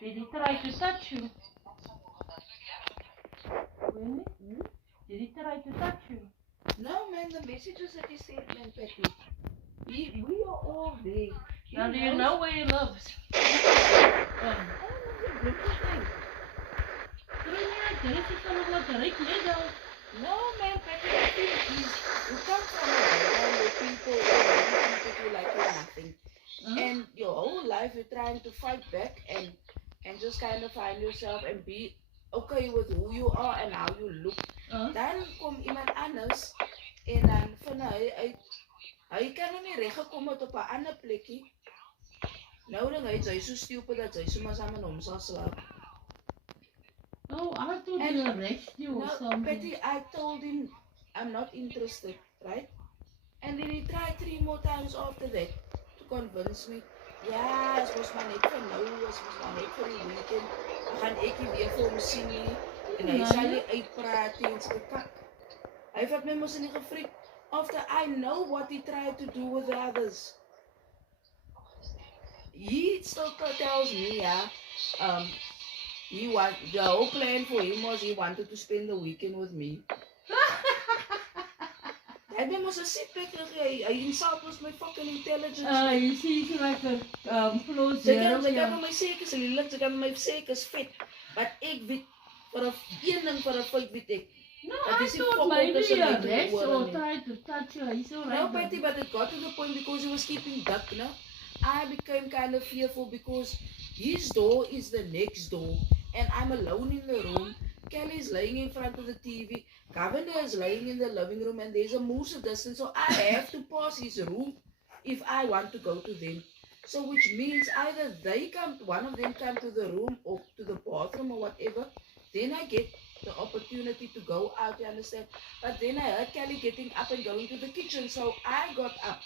Did he try to touch you? Really? Did he try to touch you? No, man, the messages that he sent, man, Patty. We are all there. Now do you know where he lives? No, man, Patty, the thing is, you come from a background where people already treated you like you're nothing. And your whole life you're trying to fight back and just kind of find yourself and be okay with who you are and how you look. Dan kom iemand anders en dan van hy kan nog nie reggekom het op 'n ander plekkie. Nou dan hy so stupid dat hy sommer saam met hom sal slaap. Oh, I thought he arrested you or something. Betty, I told him I'm not interested, right? And then he tried 3 more times after that to convince me. Ja, het was maar net vir nou, het was maar net vir die weekend. Dan gaan ek nie weer vir hom sien nie. En hy sal nie uitpraat nie en sy kak. Hy het my mos nie gefriek. After I know what he tried to do with the others. He still tells me, the whole plan for him was he wanted to spend the weekend with me. Hy het my mos 'n setback gegee. Hy insult was my fucking intelligence. You see, it's like a close Sy kan my sê ek is lelik, sy kan my sê ek is vet. But ek weet vir 'n ding vir 'n feit weet ek. No, I thought maybe he arrested or tried to touch you. He's alright. No, Patty, but it got to the point because he was keeping duck, no? I became kind of fearful because his door is the next door and I'm alone in the room. Kelly is laying in front of the TV. Governor is laying in the living room and there's a moose distance. So I have to pass his room if I want to go to them. So which means either one of them come to the room or to the bathroom or whatever. Then I get the opportunity to go out, you understand? But then I heard Kelly getting up and going to the kitchen. So I got up.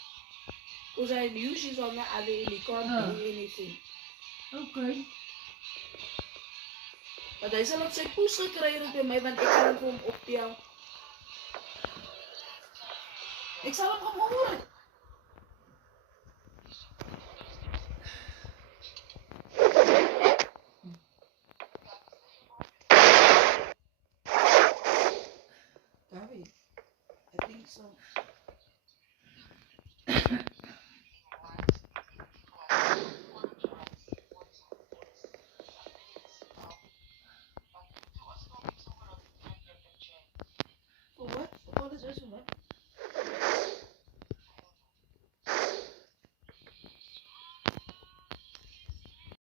Because I knew she's on the other end. He can't do anything. Okay. Maar hy sal op sy poes gekry het by my, want ek sal hom optel. Ek sal hom gemoor het.